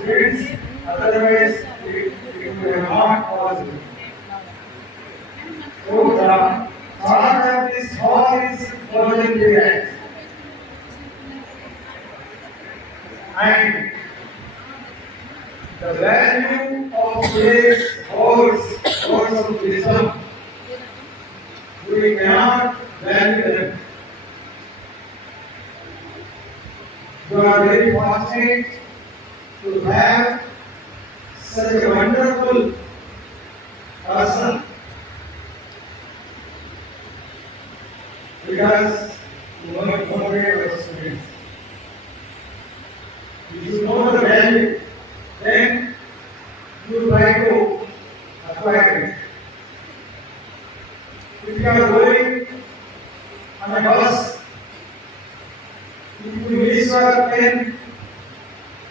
students, otherwise it would not possible. So the charge of this hall is golden period. And the value of today's words of wisdom, we cannot value them. You are very fortunate to have such a wonderful person because you motivate our students. If you know the value, then you try to acquire it. If you are going on a bus, if you miss your pen,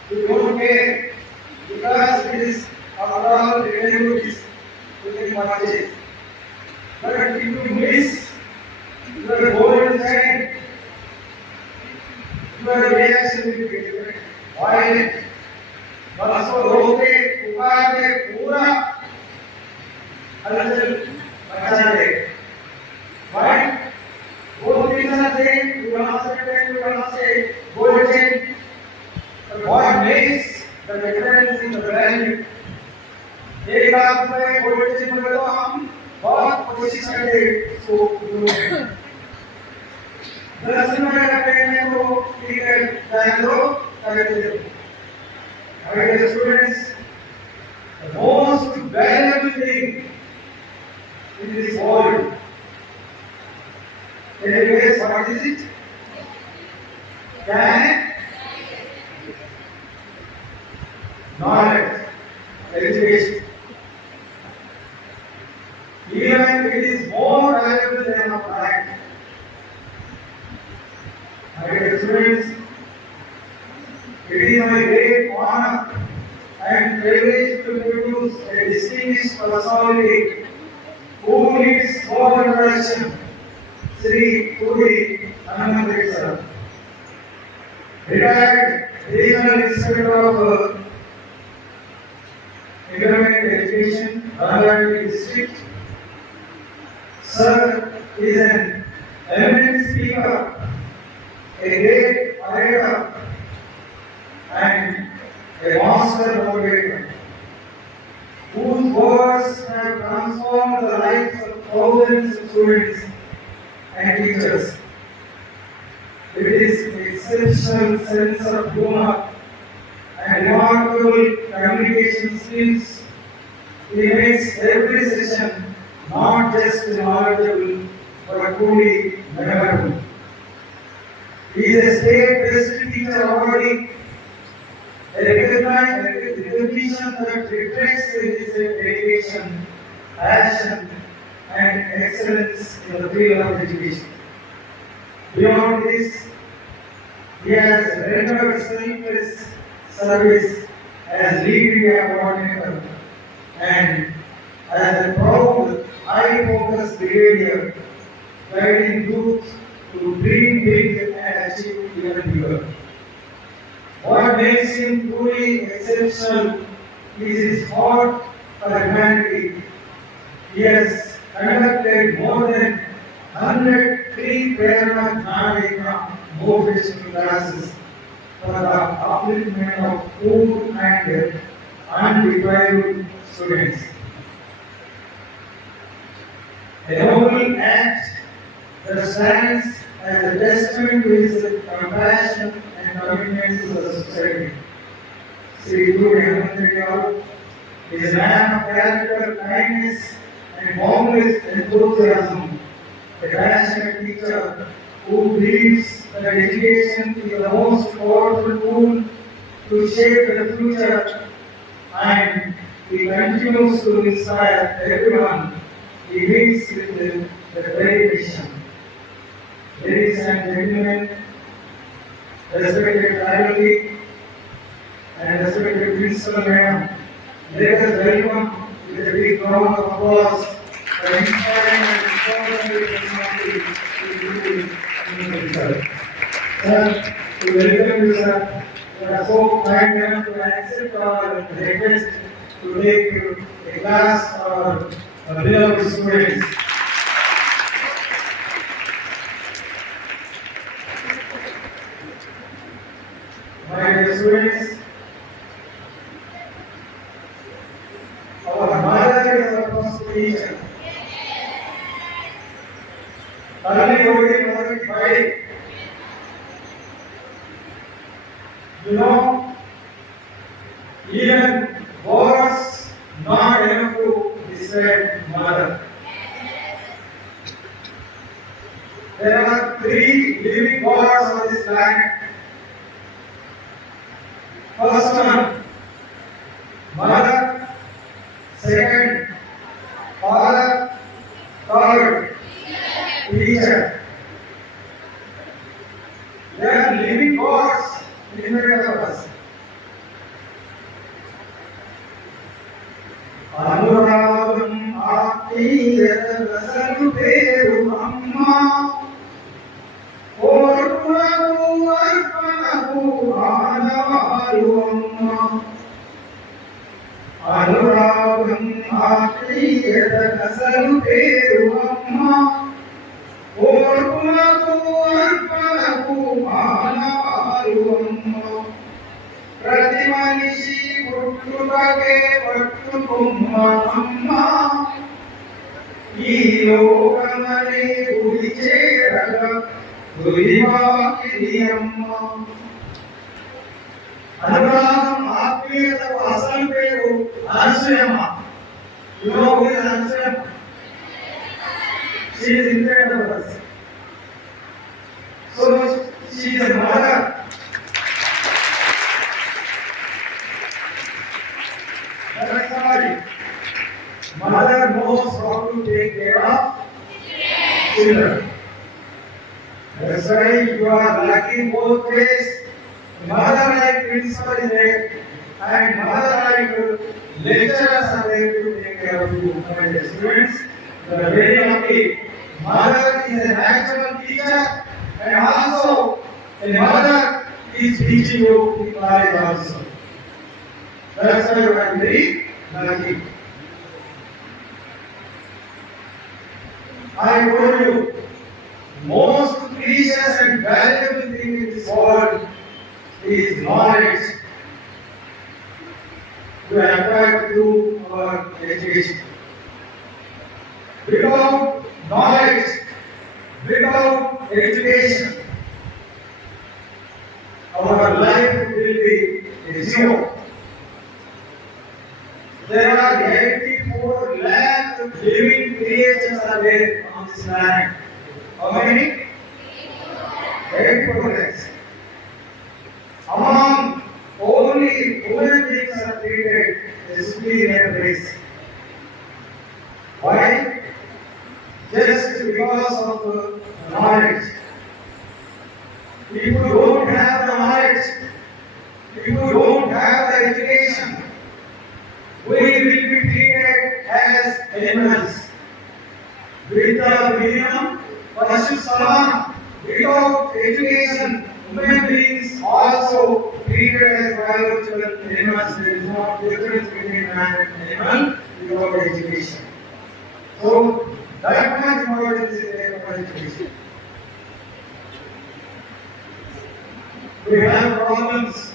you don't care because it is after all revenue is you can purchase. But if you miss your gold chain, your reaction will be different. Why? बस को रोके उपाय के पूरा हलचल मचा दे। Why? Both reasons say you cannot say gold chain. But what makes the difference in the value? एक लाख रुपए गोल्ड चेन में तो हम बहुत कोशिश करते इसको दस रुपए का पेन है तो ठीक है जाने दो करके दो Dear students, the most valuable thing in this world, can you guess what is it? Can knowledge, education. Even it is more valuable than a life. My dear students, it is my great honor and privilege to introduce a distinguished personality who needs more introduction, Sri Puri Hanumanthiri sir. Retired Regional Inspector of Environment Education, Rangagiri District. Sir is an eminent speaker, a great orator, and a master motivator, whose words have transformed the lives of thousands of students and teachers. With his exceptional sense of humor and remarkable communication skills, he makes every session not just knowledgeable but truly memorable. He is a state-based teacher awardee, a recognition that reflects his dedication, passion, and excellence in the field of education. Beyond this, he has rendered selfless service as lead media coordinator and as a proud, high-focused behavior, guiding youth to dream big and achieve even bigger. What makes him truly exceptional is his heart for humanity. He has conducted more than 100 free Prerana Jnana motivational classes for the upliftment of poor and undeprived students. A noble act that stands as a testament to his compassion and commitment to the society. Sri Guru Hanumanthiri is a man of character, kindness, and boundless enthusiasm, a passionate teacher who believes that education is the most powerful tool to shape the future, and he continues to inspire everyone he meets with the very mission. Ladies and gentlemen, respected faculty and respected principal madam, let us welcome with a big round of applause the inspiring and extraordinary personality to Guru Hanumanthiri sir. Sir, we welcome you, sir. So kind enough to accept our request to take a class or beloved students. My dear students, our mother is our first teacher. Early voting was fight. You know, even words not enough to describe mother. There are three living gods on this planet. First one, mother. Second, father. Third, teacher. They are living gods in front of us. అనురాగం ఆత్మీయత రసలు పేరు అమ్మ ఓర్పునకు అర్పణకు ఆనవాలు అమ్మ అనురాగం ఆత్మీయత రసలు పేరు అమ్మ ఓర్పునకు అర్పణకు ఆనవాలు అమ్మ ప్రతి మనిషి పుట్టుకకే పట్టుకుమ్మ అమ్మ ఈ లోకమనే గుడి చేరగ గురివాకిది అమ్మ అనురాగం ఆత్మీయతకు అసలు పేరు Anasuyamma. You know who is Anasuyamma? She is incredible. So she is a mother. That's why mother knows how to take care of children. That's why you are lacking both ways. Mother like principal is there and mother like lecturers are there to take care of you. My dear students, you are very lucky. Mother is a natural teacher and also a mother is teaching you in college also. That's why you are very lucky. I told you, most precious and valuable thing in this world is knowledge to acquire through our education. Without knowledge, without education, our life will be a zero. There are 84 lakh living creatures are there on this planet. How many? 84 lakhs. Among only human beings are treated as superior race. Why? Just because of knowledge. If you don't have the knowledge, if you don't have the education, we will be treated as animals. With the minimum Pashu Samana, without education, human beings also treated as biological animals. There is no difference between man and animal without education. So, that much importance is there for education. We have problems.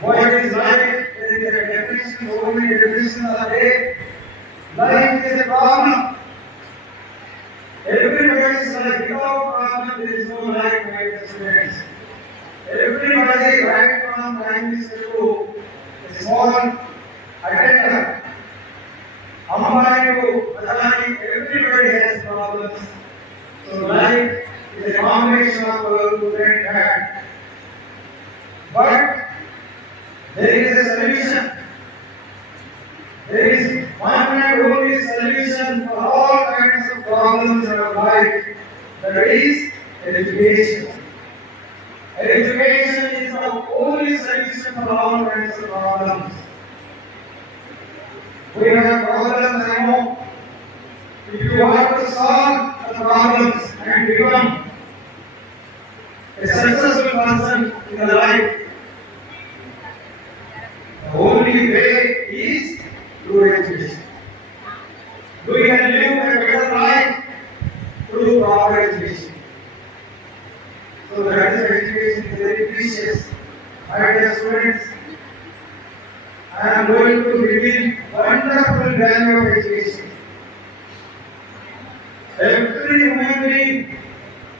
What is life? There is a definition, so many definitions are there. Life is a problem. Everybody is like, without problem, there is no life, my dear students. Everybody, right from primary school to a small attender, Ambani to Adani, everybody has problems. So life is a combination of good and bad. But there is a solution. There is one and only solution for all kinds of problems in our life. That is education. Education is the only solution for all kinds of problems. We have problems, I know. If you want to solve the problems and become a successful person, in the life. The only way is through education. We can live a better life through proper education. So that is education is very precious. My dear students, I am going to reveal wonderful value of education. Every human being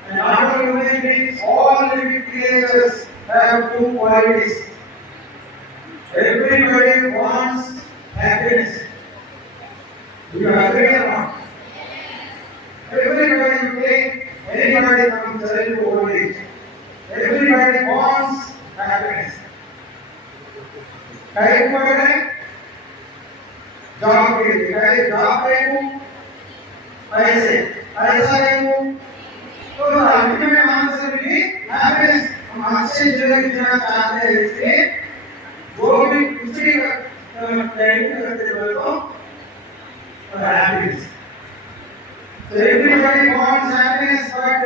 and all human beings, all living creatures have two qualities. Everybody wants happiness. Do you agree or not? Everybody, you take anybody from childhood to old age. Everybody wants happiness. कई पढ़े job के लिए कई job करेंगे पैसे पैसा करेंगे तो अल्टीमेट आंसर भी हैप्पीनेस हम अच्छे जीवन जीना चाहते हैं इसलिए वो भी कुछ भी करते हुए तो happiness. So everybody wants happiness, but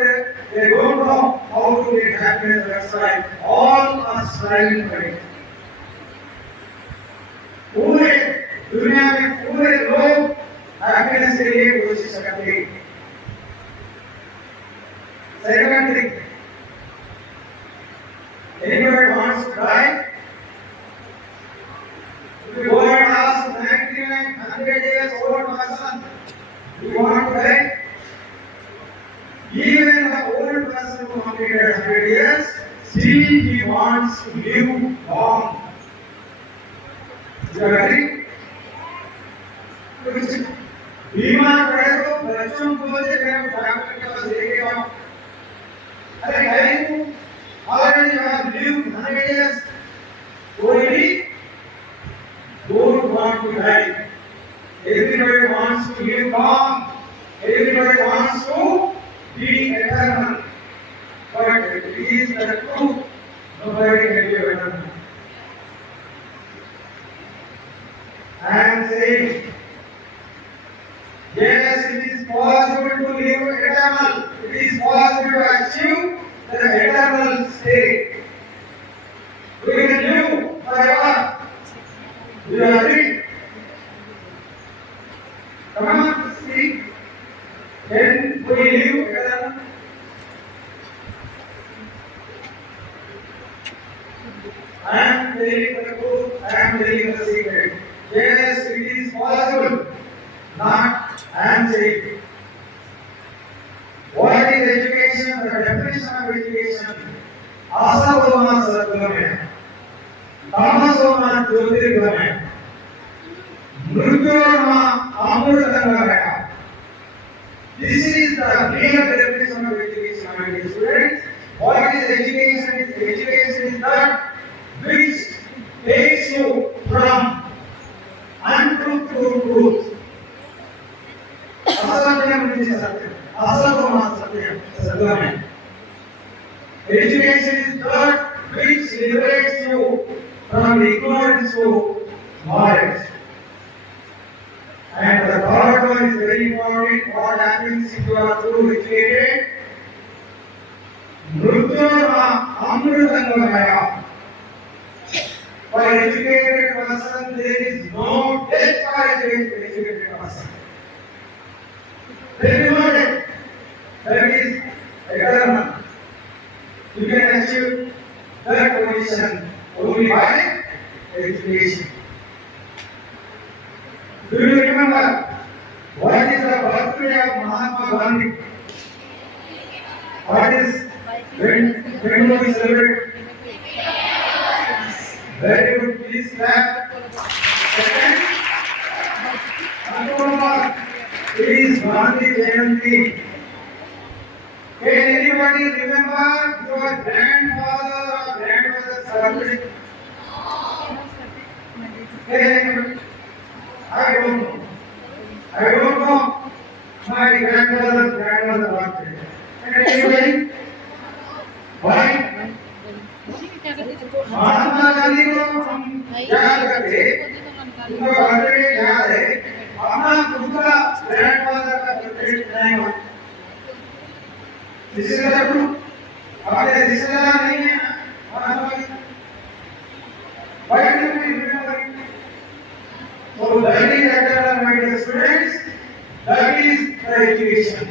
they don't know how to get happiness. That's why all are striving for it. पूरे दुनिया में पूरे लोग हैप्पीनेस के लिए कोशिश करते हैं. Second thing, anybody wants to die? If you go and ask 99, 100 years old person, do you want to die? Even the old person who completed 100 years, still he wants to live long. You agree? बीमार पड़े तो बच्चों को बोलते हैं doctor के पास लेके आओ. अरे भाई already you have lived 100 years. Only don't want to die. Everybody wants to live long. Everybody wants to be eternal. But it is the truth. Nobody can live eternal. I am saying, yes, it is possible to live eternal. It is possible to achieve the eternal state. We can live forever. Do you agree? Come on, see. Can we live eternal? I am telling the truth. I am telling the secret. Yes, it is possible. Not, I am saying. What is education? The definition of education. Asavama Sadgame. Tamasoma Jyotirgame. Mrutyoma Amrutangame. This is the real definition of education, my dear students. What is education? Education is that which takes you from untruth to truth. Asatyam is satyam. Asatama satyam. Satyam. Education is that which liberates you from ignorance to knowledge. And the third one is very important. What happens if you are too educated? Mrutyoma Amrutangamaya. For educated person, there is no death for educated person. There is no death. That is eternal. You can achieve that position only by education. Do you remember what is the birthday of Mahatma Gandhi? What is when do we celebrate? Very good, please clap. Second, October is Gandhi Jayanti. Can anybody remember your grandfather or grandmother celebrating? I don't know. I don't know my grandfather's grandmother's birthday. Can anybody? Why? Mahatma Gandhi को हम याद करते उनका birthday याद है अपना खुद का ग्रैंडफादर का बर्थडे नहीं हो जिससे ट्रू अपने रिश्तेदार नहीं है महात्मा Why do we remember it? So that is academic, my dear students. That is the education.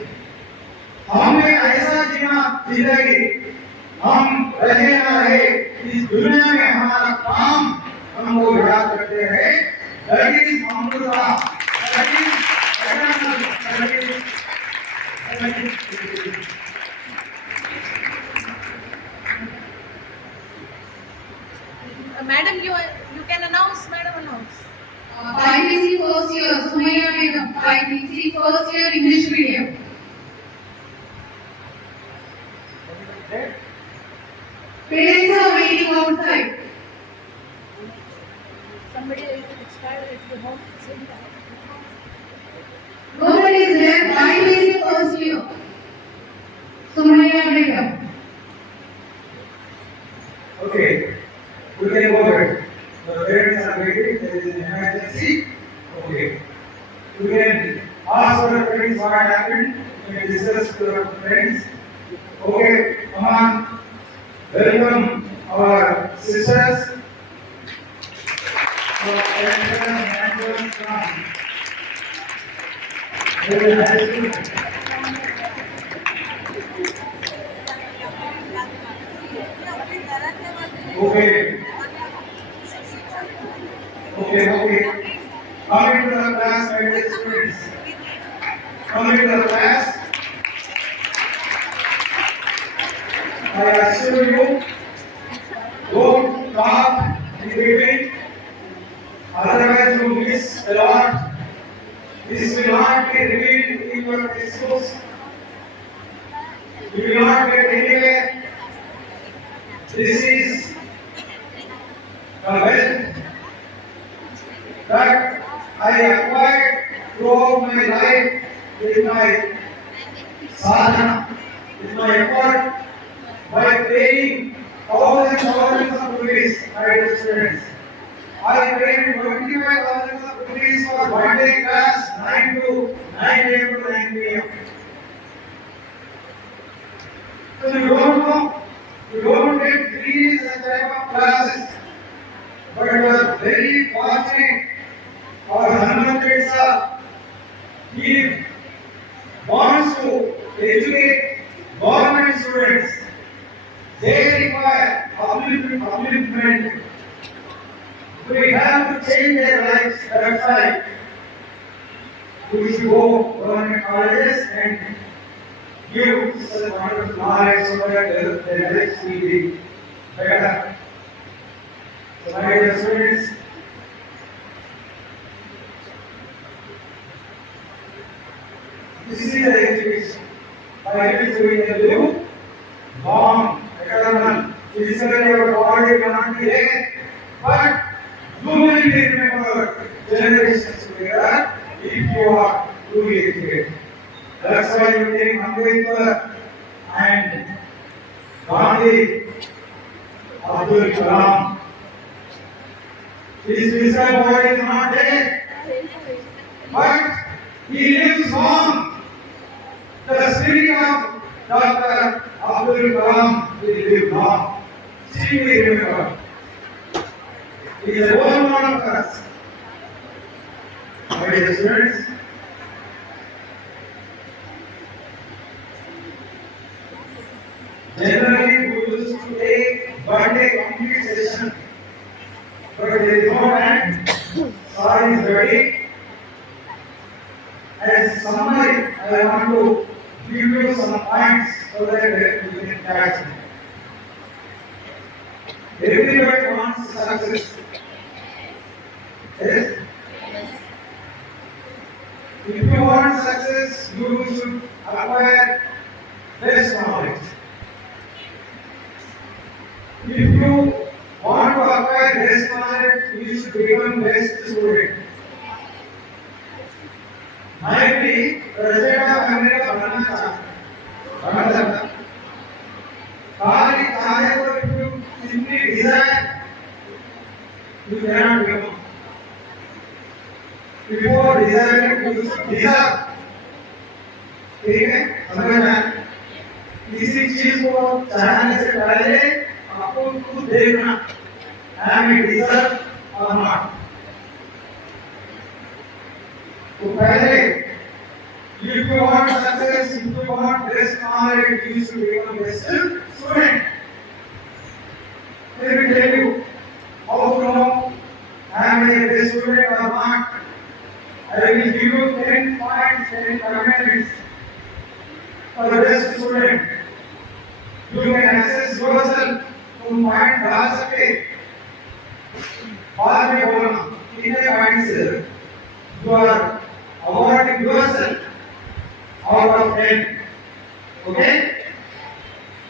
हमें ऐसा जीना जिंदगी हम रहे ना रहे इस दुनिया में हमारा काम हमको याद करते हैं. That is Amrita. That is Madam, you can announce. Madam, announce. IPC first year, Sumaya Begum, IPC first year English medium. Parents are waiting outside. Somebody expired at the home. Nobody is there. IPC first year, Sumaya Begum. okay. We can go ahead. The parents are waiting. There is an emergency. Okay. We can ask our friends what happened. We can discuss with our friends. Okay, come on. Welcome our sisters. Our parents and grandparents from Middle High School. Okay. Okay. Coming to the class, my dear students. Coming to the class. I assure you, don't talk in between. Otherwise, you miss a lot. This will not be revealed in your discourse. You will not get anywhere. This is the wealth that I acquired throughout my life with my sadhana, with my effort, by paying thousands of rupees, my dear students. I paid 25,000 rupees for one day class, 9 to 9 a.m. to 9 p.m. So you don't get free such type of classes, but you are very fortunate. Our Hanuman Sir, he wants to educate government students. They require upliftment. We have to change their lives. That's why we should go government colleges and give such wonderful knowledge so that their lives will be better. So, my dear students, this is the education. By which we can live long, eternal, physically our body will not be there, but you will be remembered generations together if you are truly educated. That's why you take Ambedkar and Gandhi, Abdul Kalam. His physical body is not there, but he lives on. The spirit of Dr. Abdul Kalam will live long. Still we remember. He is a role model for us. My dear students, generally we used to take birthday complete session, but there is no time. Sorry is ready. As summary, I want to give you some points so that you can catch me. Everybody wants success. Yes? If you want success, you should acquire best knowledge. If you want to acquire best knowledge, you should become best student. Might be President of America बनना चाहता, खाली चाहे तो if you simply desire, you cannot become. Before desiring, you should desire. ठीक है, समझ में आया? किसी चीज को चाहने से पहले आपको खुद देखना, am I deserve or not? तो पहले, if you want success, if you want best knowledge, you should become best student. Let me tell you how to know am I a best student or not. I will give you 10 points, 10 comments for the best student. You can assess yourself to point डाल सके बाद में बोलना कितने points you are awarding yourself out of 10. Okay?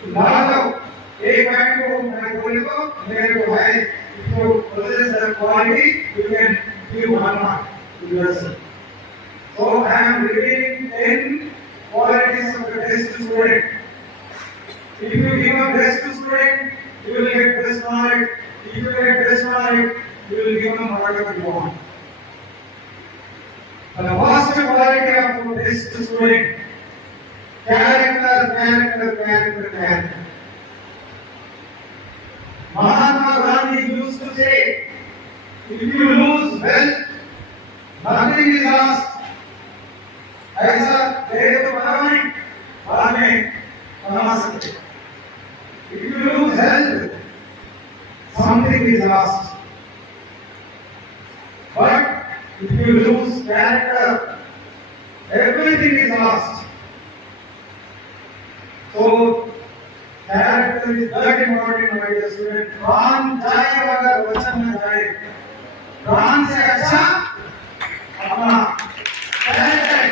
Now, एक point को मैं बोलेगा मेरे को है if you possess the quality you can give 1 mark to yourself. So I am revealing 10 qualities of the best student. If you become best student, you will get best knowledge. If you get best knowledge, you will become whatever you want. The first quality of the best student, character. Mahatma Gandhi used to say, if you lose wealth, nothing is lost. ऐसा पहले तो बना नहीं, बाद में बना सकते. If you lose health, something is lost. But if you lose character, everything is lost. So character is very important, my dear student. प्राण जाए अगर वचन न जाए, प्राण से अच्छा अपना character.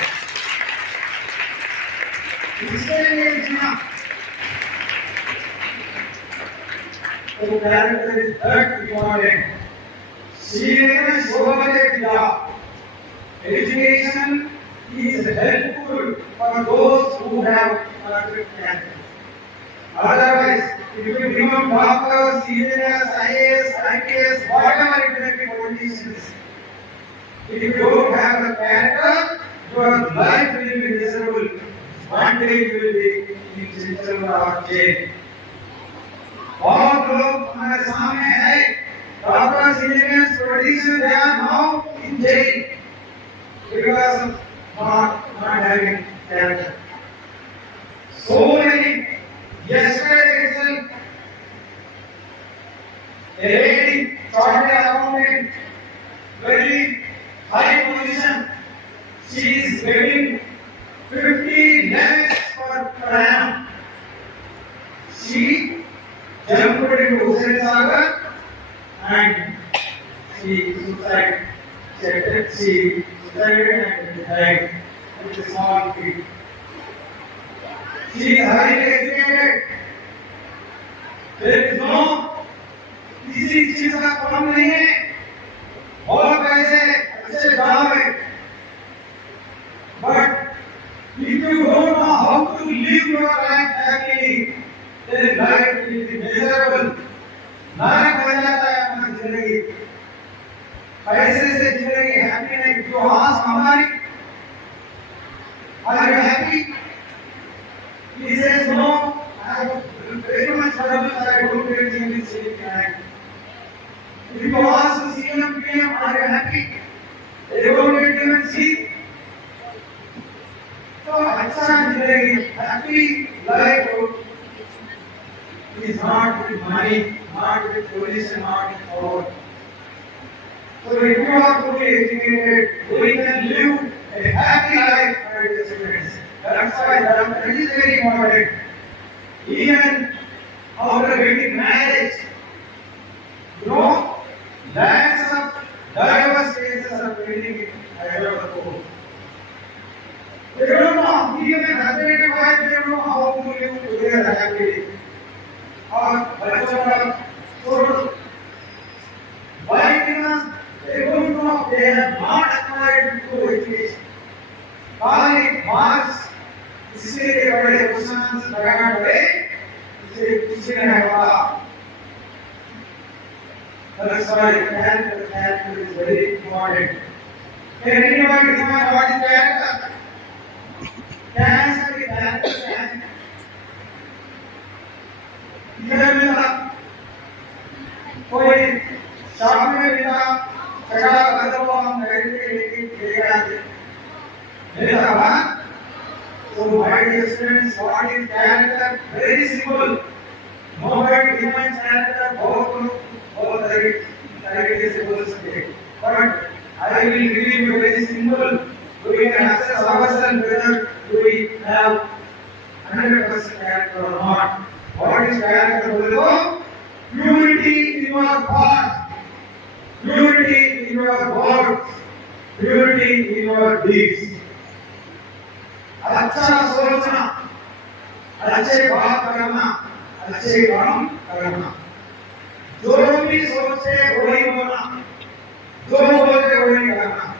इसके लिए जीना. So character is very important. सीखने शोभले दिया. Education is helpful for those who have perfect character. Otherwise, if you become doctors, engineers, IAS, IPS, whatever it may be politicians, if you don't have the character, your life will be miserable. One day you will be in jail or jail. बहुत लोग हमारे सामने हैं, doctors, engineers, politicians, they are now in jail because of not having character. So many. Yesterday itself, a lady, chartered accountant, very high position, she is getting 50 lakhs per annum. She jumped into Hussain Sagar and she suicided and died with a small kid. She is highly educated. There is no किसी चीज का कम नहीं है. बहुत पैसे, अच्छे job है. But if you don't know how to live your life happily, then life will be miserable. नरक बन जाता है अपना जिंदगी. पैसे से जिंदगी हैप्पी नहीं. जो आस हमारी, are you happy? He says, no, I have very much trouble, I don't get English tonight. If you ask the CM, PM, are you happy? They don't get even sleep. So, अच्छा जिंदगी, happy life is not with money, not with position, not with power. So, if you are fully educated, we can live a happy life, my dear students. That's why that is very important. Even after getting married, you know, lakhs of diverse cases are pending in Hyderabad. They don't know, even husband and wife, they don't know how to live together happily. Or so why? Because they don't know, they have not acquired good education. Only marks, इसलिए के बड़े questions लगाना पड़े, इसे पीछे नहीं होगा. That's why character is very important. Can anybody define what is character? Can character? इधर में था. कोई शॉप में मिला चढ़ा कर दो हम लेके लेगा so my dear students what is character very simple nobody defines character बहुत तरीके से बोल सकते but I will give you very simple we can assess ourselves whether we have 100% character or not what is character बोलो purity in your thought purity in your words purity in your deeds अच्छा सोचना अच्छे बात करना अच्छे काम करना जो भी सोचे वही बोलना जो बोले वही करना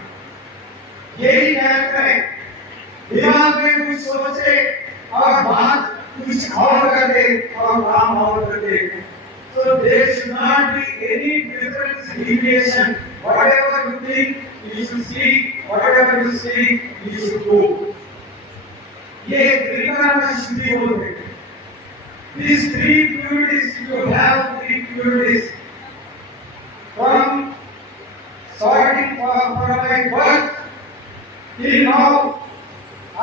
यही कैरेक्टर है दिमाग में कुछ सोचे और बात कुछ और कर दे और काम और कर दे so there should not be any difference deviation whatever you think you should speak whatever you speak you should do ये त्रिकरण का शुद्धि बोलते हैं these three purities you have three purities from starting from my birth till now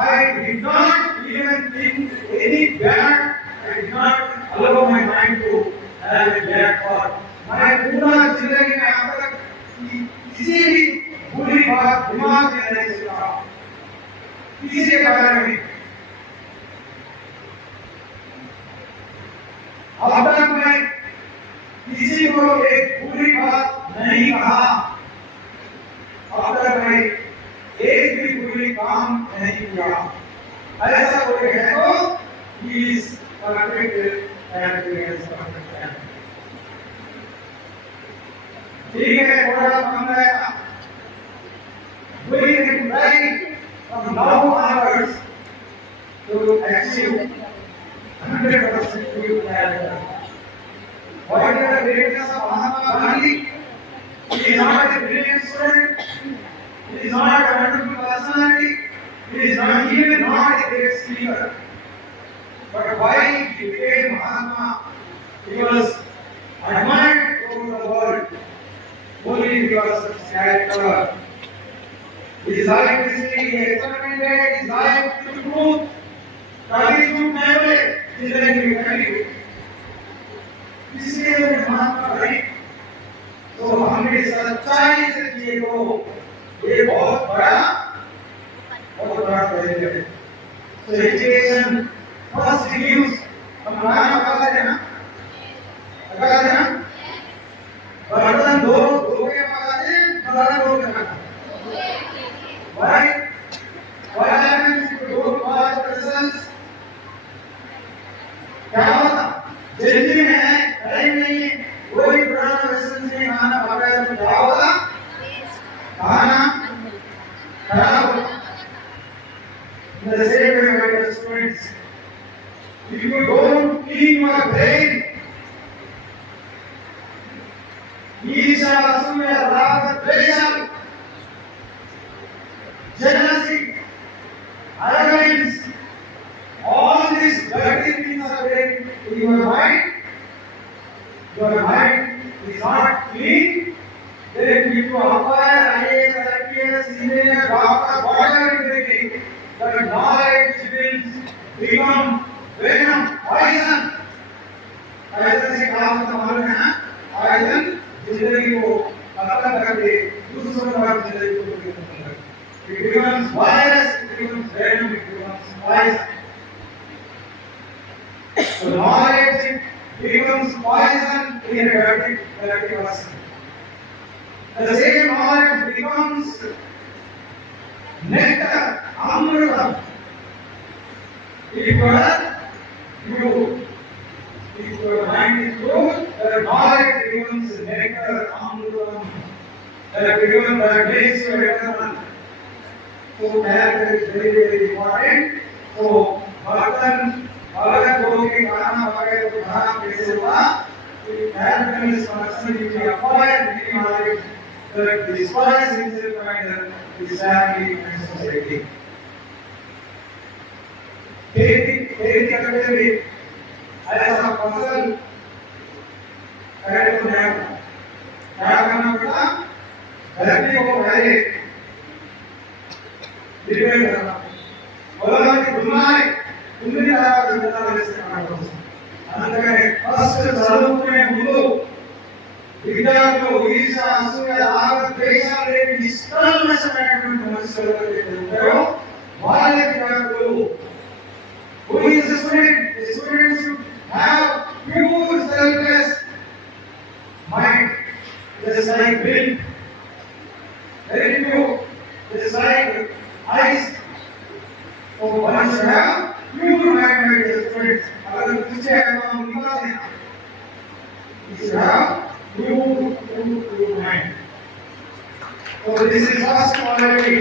I did not even think any bad I did not allow my mind to have a bad thought मैं पूरा जिंदगी में अब तक किसी भी बुरी बात दिमाग में नहीं सोचा किसी के बारे में अब तक मैं किसी को एक बुरी बात नहीं कहा अब तक मैं एक भी बुरी काम नहीं किया ऐसा कोई है तो he is perfect and he is perfect ठीक है थोड़ा कम रहेगा we can try from now onwards to achieve 100% pure character. What is the greatness of Mahatma Gandhi? He is not a brilliant student. He is not a wonderful personality. He is not even not a great speaker. But why he became Mahatma? He was admired over the world only because of his character. His life history, he experimented his life to truth. कभी झूठ नहीं बोले जिंदगी में कभी इसलिए महात्मा गांधी तो हमने सच्चाई से जिए तो ये बहुत बड़ा फैसला है तो एजुकेशन फर्स्ट रिव्यूज हम गाना बता देना बर्तन दो के बता दे बर्तन दो के बता why happens if you don't wash vessels क्या होता जल्दी में है टाइम नहीं है कोई पुराना वेसल से खाना पकाया तो क्या होगा खाना खराब होगा in the same way my dear students if you don't clean your brain ईर्ष्या असूया राग द्वेष jealousy arrogance all these dirty things are there in your mind is not clean then if you acquire IAS, IPS, engineer, doctor, whatever it may be the knowledge will become venom, poison से काम होता मालूम है ना poison जिंदगी को खत्म कर दे दूसरों का जिंदगी को खत्म कर दे it becomes virus, it becomes venom, it becomes poison. So knowledge becomes poison in a dirty person. The same knowledge becomes nectar, amrutam. If your mind is good, the knowledge becomes nectar, amrutam. That becomes that makes you eternal. So character is very, very important. So bhartan अगर लोगों के खाना वगैरह तो खाना कैसे होगा तो character is person which acquire many knowledge that destroys himself and his family and society. खेती करते हुए ऐसा फसल अगर तो नहीं क्या करना पड़ता, धरती को पहले डिपेंड करना बोला कि तुम्हारी అందుకని ఫస్ట్ చదువుకునే ముందు విద్యార్థులు ఈశ అసూయ రాగ ద్వేషాలు లేని నిష్కల్మషమైనటువంటి మనుషులు ఎవరైతే ఉంటారో వాళ్ళే విద్యార్థులు. Who is the student? The student should have pure selfless mind, just like wind, very pure, just like ice. So one should have pure mind, my dear students. अगर तुझे हम निकाल दें, you should have pure mind. So this is first quality.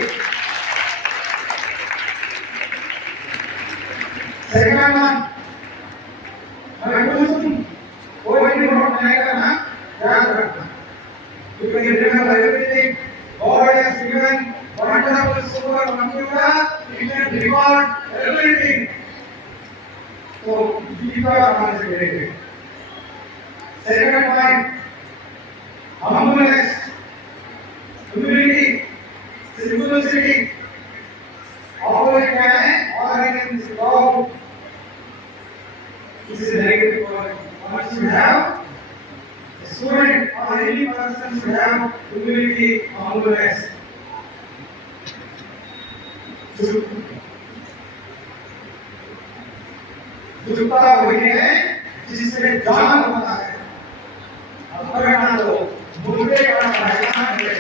Second one, मैं पूछूं, कोई भी note नहीं करना, याद रखना. You can remember everything. God has given wonderful supercomputer. You can record everything. So keep your responsibility. Second point, humbleness, humility, simplicity. All क्या है? Arrogance, love. This is a negative quality. One should have, a student or any person should have humility, humbleness. झुकता वही है जिससे जान होता है. अब करना तो मुर्दे का पहचान है.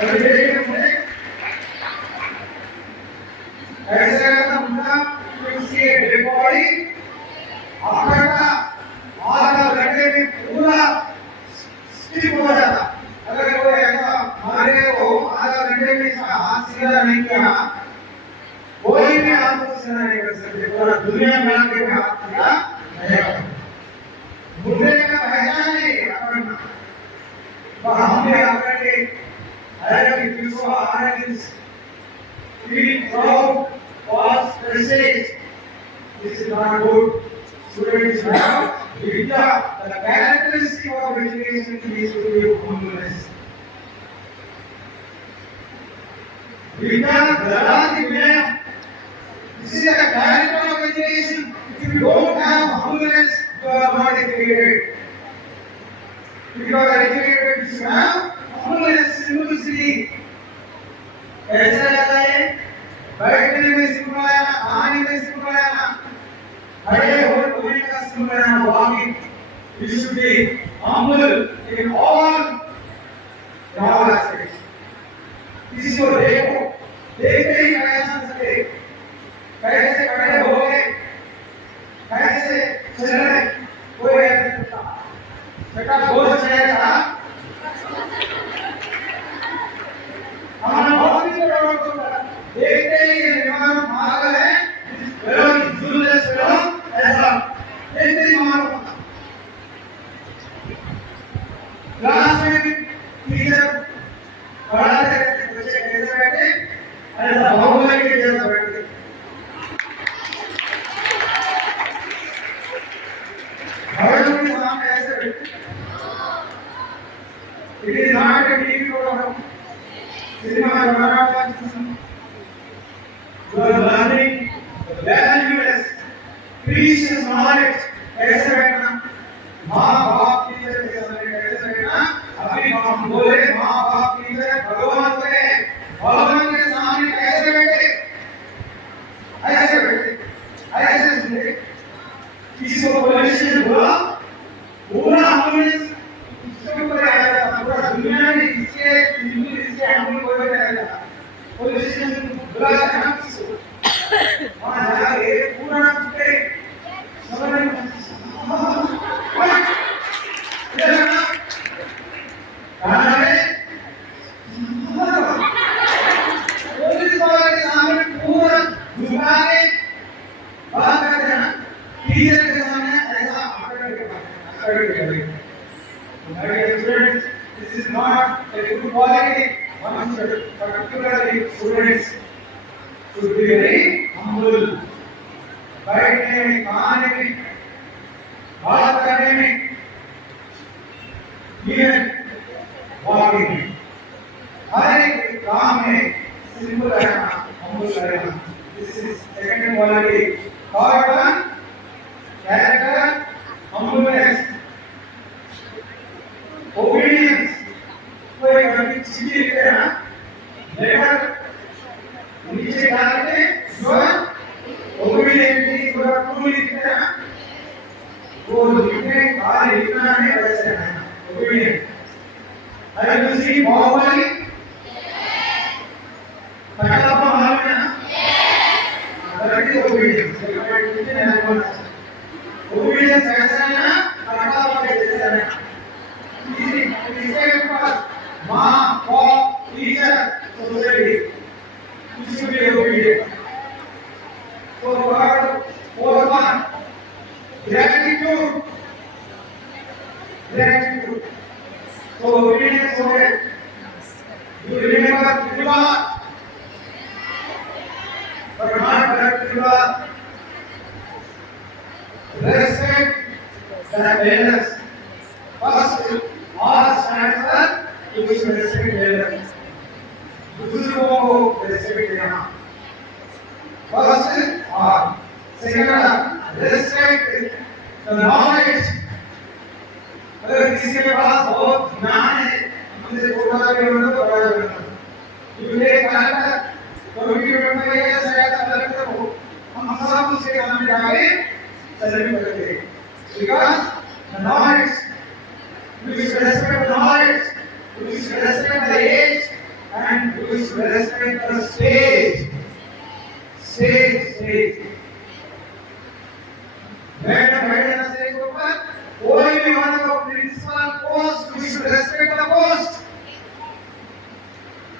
अभी देखिए मुझे ऐसे करता मुद्दा कि उसकी डेड बॉडी आधा आधा घंटे में पूरा स्टिफ हो जाता. अगर कोई ऐसा मारे हो आधा घंटे में इसका हाथ सीधा नहीं किया, कोई भी आपको सीधा नहीं कर सकते. पूरा दुनिया मिला के हाथ सीधा नहीं होगा. मुद्दे का पहचान है अपना. हमने आकर के arrogant, you show arrogance, being proud, false prestige. This is not good. Students have Vidya, the characteristic of education is to be humbleness. Vidya, Dharati Vinaya. This is the character of education. If you don't have humbleness, you are not educated. If you are educated, you should have humbleness, simplicity. कैसा रहता है? बैठने में simple है, खाने में simple है, खड़े होने का सिंपल है. Walking, you should be humble in all aspects. किसी को देखो, देखते ही पहचान सके. कैसे खड़े हो गए, कैसे चल रहे, कोई ऐसा नहीं था. बेटा बहुत चलेगा. हमारा बहुत ही बड़ा होता है. देखते ही ये निवान पागल है, वेलों जुलूस वेलों ऐसा देखते ही मालूम होता. क्लास में टीचर पढ़ाते रहते, बच्चे कैसे बैठे, ऐसा बाहुबली के जैसा बैठते. बड़ों के सामने ऐसे बैठते. It is not a TV program. Cinema program. You are learning the valueless, precious knowledge. कैसे बैठना? माँ बाप टीचर के सामने कैसे बैठना? अभी हम बोले माँ बाप टीचर भगवान से, भगवान के सामने कैसे बैठे? ऐसे बैठे, ऐसे सुने. किसी को पोलिटिशियन बोला, पूरा हमने पूरा दुनिया में इसके हम कोई भी नहीं था. पोलिटिशियन बुला के हम किसको वहाँ जाके पूरा चुके समझ नहीं कहाँ है पुलिस वाले के सामने पूरा झुका के बात करते हैं. टीचर के सामने ऐसा आकर के my dear students, this is not a good quality. One should, particularly students, should be very humble. बैठने में, खाने में, बात करने में, इवन वॉकिंग में, हर एक काम में सिंपल रहना, हम्बल रहना। This is second quality. Third one, character, humbleness, obedience। कोई कभी चिट्ठी लिखते हैं ना, लेटर नीचे डाल के योर ओबिडियंटली योर ट्रू लिखते हैं ना, वो लिखने का लिखना है वैसे है obedient. Have you seen Baahubali? पटापा मालूम है ना? That is obedience. ओबिडियंस कैसा है ना, पटापा के जैसा है। इसके पास माँ, बाप, टीचर, सोसाइटी, कुछ भी obedience. So God, fourth one, gratitude, gratitude। So obedience हो गए। You remember Tripura, but not Tripura। Respect the elders। First, R stands for you should respect elders। बुजुर्गों को respect देना। First R, second respect the knowledge। अगर किसी के पास बहुत ज्ञान है, हमसे छोटा भी हो तो बड़ा भी हो, you take character, commitment में ये शायद character हो, हम सब उसके सामने जाके सैल्यूट करते हैं। Because the knowledge, we should respect the knowledge, we should respect the age, and we should respect the stage। stage madam से के ऊपर कोई भी हमारे को principal post, we should respect the post.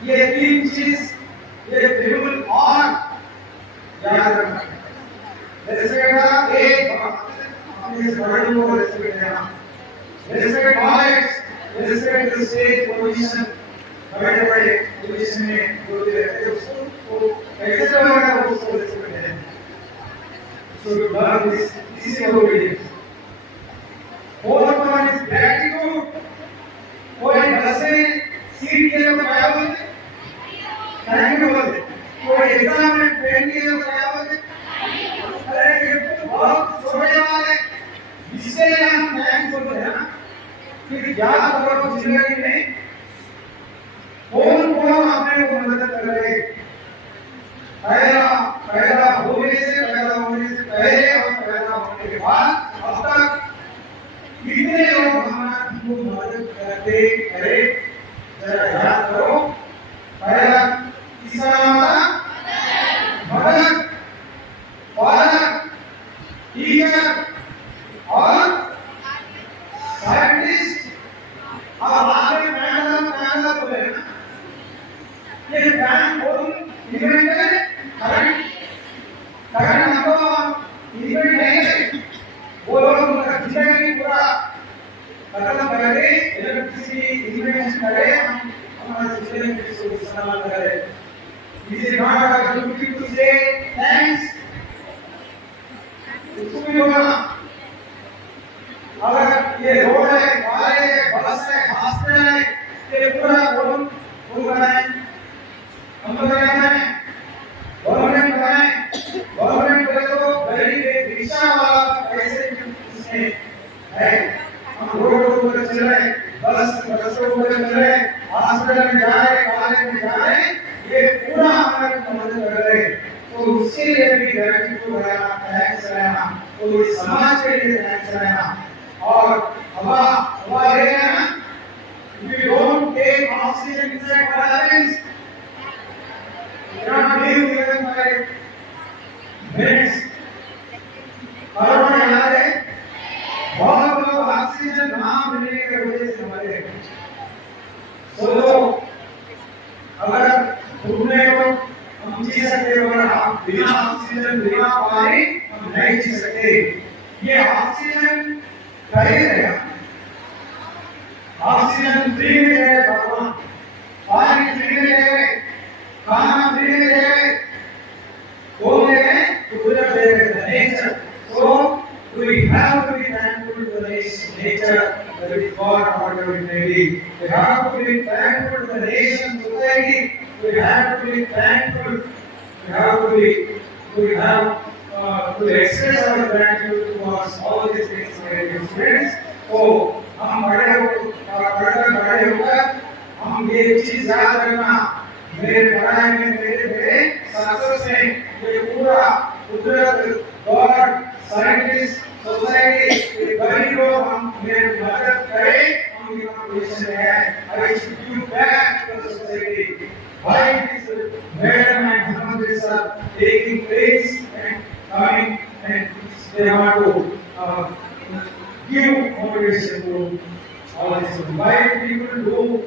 ये तीन चीज, ये बिल्कुल और याद रखना। रेस्पेक्ट एक अपने बड़ों को रेस्पेक्ट देना, respect knowledge, respect the stage position. बड़े बड़े पोजीशन में जो रहते हैं उसको कैसे लोग उसको रेस्पेक्ट देना। So love is obedience। Fourth one is gratitude। कोई बसे सीट के लिए क्या बोलते? थैंक यू बोलते। कोई एग्जाम में पेन के लिए क्या बोलते? अरे ये बहुत छोटे वाले, जिससे हम थैंक्स बोलते हैं ना, कि याद करो जिंदगी में कौन कौन आपने को मदद कर रहे हैं। पैदा होने से पहले और पैदा होने के बाद अब तक कितने लोग हमारी मदद करते करे, जरा याद करो। पहला तीसरा हमारा मदद, फादर, टीचर और साइंटिस्ट। अब आपने पैदा बोले ना, ये फैन बोल इवेंट है, करंट हमको इवेंट नहीं है, वो लोग उनका जिंदगी पूरा खत्म करे, इलेक्ट्रिसिटी इन्वेंशन करे, हमारे सिस्टम को इस्तेमाल करे। This is not a duty to say thanks। उसको भी बोलना। अगर ये रोड है, कार है, बस है, हॉस्पिटल है, ये पूरा बोल बनाए, हम तो कहना है गवर्नमेंट बनाए। गवर्नमेंट करे तो गरीब रिक्शा वाला पैसे उसमें है, हम रोड पर चल रहे, बसों पर चल रहे, हॉस्पिटल में जा रहे, कॉलेज में जा रहे, ये पूरा हमारी मदद कर रहे हैं। तो उसके लिए भी ग्रेटिट्यूड रहना, थैंक्स रहना, तो इस समाज के लिए थैंक्स रहना। और हवा ले रहे हैं, if you don't take oxygen inside what happens? You cannot live even by minutes। Corona याद है, बहुत लोग ऑक्सीजन ना मिलने की वजह से मरे। तो अगर घूमने को हम जी सकते हैं, अगर हम बिना ऑक्सीजन बिना पानी हम नहीं जी सकते। ये ऑक्सीजन कहीं रहेगा, ऑक्सीजन फ्री में है भगवान, पानी फ्री में है, खाना फ्री में है, वो है कुदरत है, nature. So we have to be thankful with God, whatever it may be. We have to be thankful to the nation, society. We have to be thankful. We have to be, we have to express our gratitude towards all these things, my dear friends. So, बड़े होकर हम ये चीज याद रखना, मेरे पढ़ाई में मेरे सक्सेस में ये पूरा कुदरत, गॉड, साइंटिस्ट, सोसाइटी, ये बड़ी लोग हम मेरे मदद करें, हम ये पोजीशन है. I should give back to the society. Why is Madam and Hemant sir taking place and coming and they want to give motivation to all this? Why people do?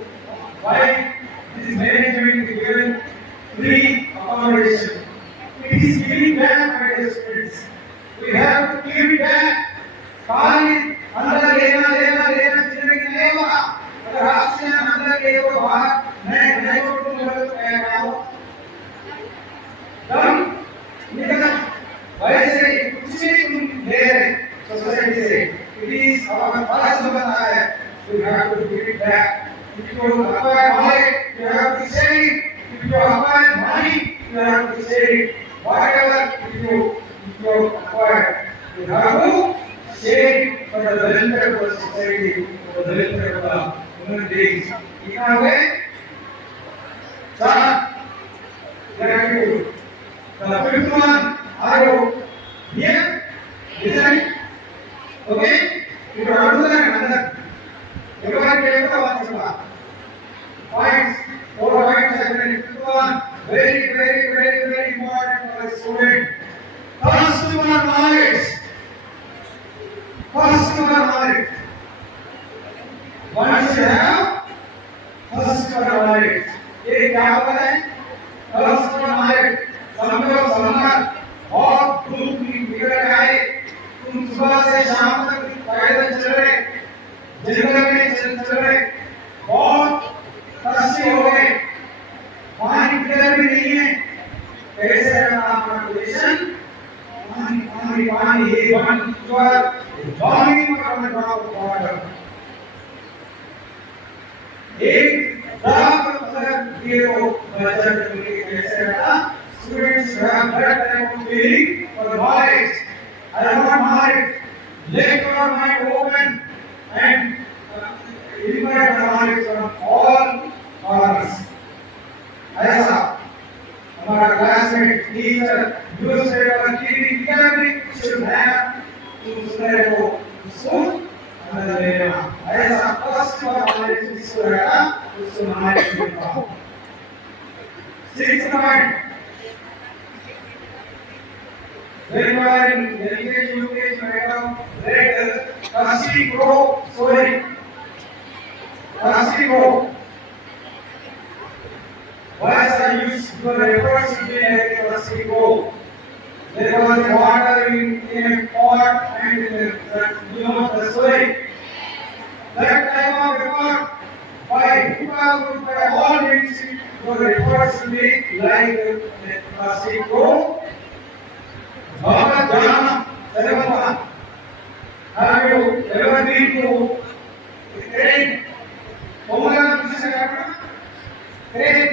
Why this management is given free accommodation? It is giving back, my dear friends. We have to give it back. खाली अंदर लेना जिंदगी नहीं होगा. अगर आपसे अंदर ले तो बाहर नहीं छोड़ मदद करेगा वो. तब निकल वैसे कुछ भी तुम ले रहे सोसाइटी से. It is our first बनता है. We have to give it back. If you acquire knowledge, you have to share it. If you acquire money, you have to share it. Whatever if you acquire, you have to share it for the welfare of the society, for the welfare of the human beings. In a way, gratitude. The fifth one, are you here? Listen. Okay? If you are doing another, everyone take the one. Points, 4 points are very important. Very important for the student. Customer knowledge. Customer knowledge. Once you have customer knowledge, ये क्या होता है? Customer knowledge. समझो समझ और धूप निकल आए. तुम सुबह से शाम तक पैदल चल रहे, जंगल में चल रहे, बहुत कष्ट हो गए, पानी किधर भी नहीं है. कैसे रहना अपना पोजीशन? पानी ये वन पर जॉगिंग करने का ऑर्डर. एक ड्राफ्ट अगर ये तो बजट में कैसे रहना? Students have that type of feeling for knowledge. I want knowledge. Let your mind open and invite knowledge from all corners. ऐसा हमारा classmate, teacher, newspaper, TV, everything should have दूसरे को सुन आनंद लेना. ऐसा फर्स्ट नॉलेज जिसको है उसको नॉलेज मिलता. 6th point. When you are in LKG, UKG, madam, read Kasi Pro story. Kasi Pro. Why are you your efforts to be like Kasi Pro? There was water in a pot and you know the story. That time of effort, by all means, your efforts to be like Kasi Pro. Baba Jana, Sarvata, have you ever been to train? Homeland किसे करना? Train,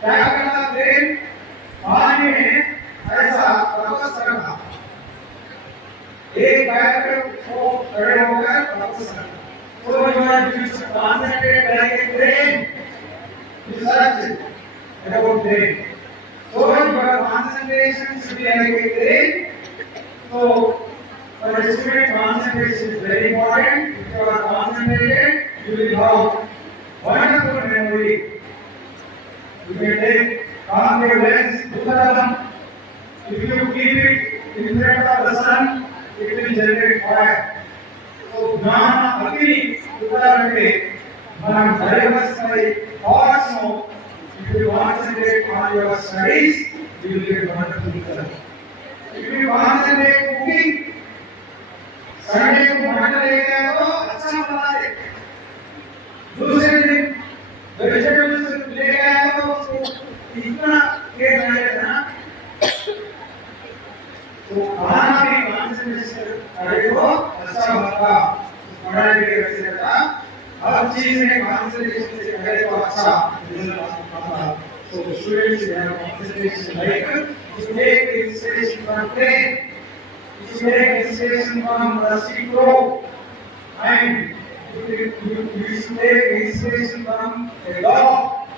क्या करना train? पानी में ऐसा वापस करना. एक पैर को खड़े होकर वापस करना. So you are to concentrate like a train. Research about train. So your concentration should be like a train. So for the student, concentration is very important. If you are concentrated, you will have wonderful memory. You can take concave lens, Buddhism. If you keep it in front of the sun, it will generate fire. So Jnana Agni Udarante, మనం diversify thoughts know. If you concentrate on your studies, you will get wonderful results. If you concentrate cooking, Sunday को mutton लेके आए तो अच्छा बना दे. दूसरे दिन vegetables लेके आए तो उसको इतना केयर करना ना. तो खाना भी कंसंट्रेशन करे तो अच्छा बनता. पढ़ाई के बेटा हर चीज में कंसंट्रेशन से करे तो अच्छा रिजल्ट आता है. So students should have concentration like you should take inspiration from play, you should take inspiration from Rusty Crow, and you should take inspiration from a dog.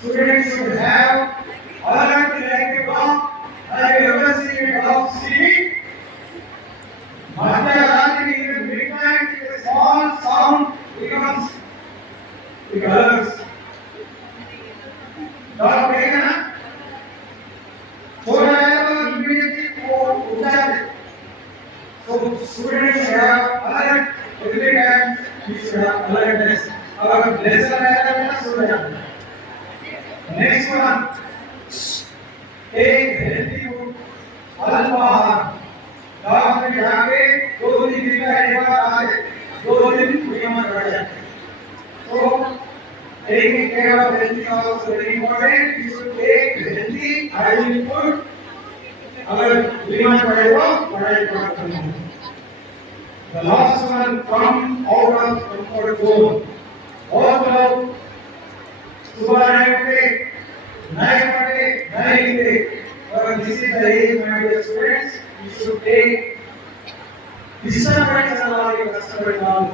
Students should have alert like a dog. Have you ever seen a dog sleeping? Madhya in the midnight, a small sound becomes it alerts. Dog देखा ना? थोड़ा आया immediately वो उठ जाते. So students should have alert every time. You should have alertness. अगर lesson आया ना सो जाना. Next one. एक healthy food. अल्पाहार. गाँव में जाके 2 दिन का एक बार आए. 2 दिन बीमार पड़ जाते. So taking care of health is also very important. You should take healthy, hygienic food. अगर बीमार पड़े तो पढ़ाई प्राप्त करना. The last one, come out of comfort zone. बहुत लोग सुबह नहीं उठते, नहीं पढ़ते, नहीं लिखते. और this is the age, my dear students, you should take disturbance along your customer now.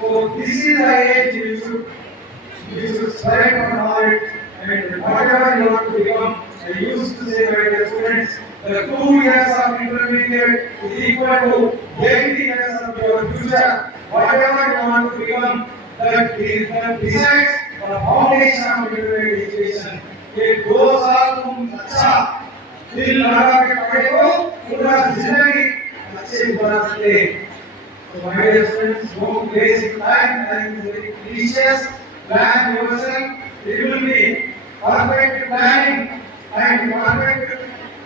So this is the age you should spend on knowledge and whatever you want to become. I used to say, my dear students, the 2 years of intermediate is equal to 80 years of your future. Whatever you want to become, that decides the foundation of intermediate education. ये 2 साल तुम अच्छा दिल लगा के पढ़े हो, पूरा जिंदगी अच्छे बना सकते. So my dear students, don't waste your time. Time is very precious. Plan yourself. It will be perfect planning and perfect,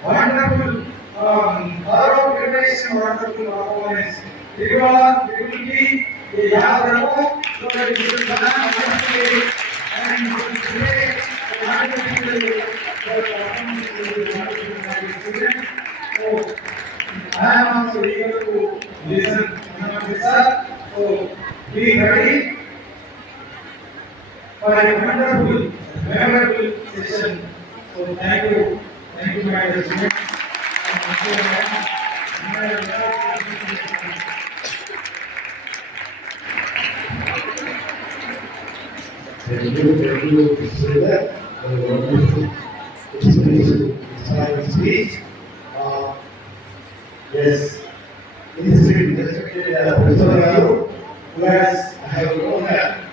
wonderful, thorough preparation, wonderful performance. It will be a याद रखो so that you will plan wonderfully and you will create a wonderful performance to the students. So I am also eager to listen to sir. So be ready for a wonderful, memorable session. So thank you, my dear students. Thank you, Mr. That. Wonderful explanation, inspiring speech. Yes, it is very respected Professor Rao, who has I have known that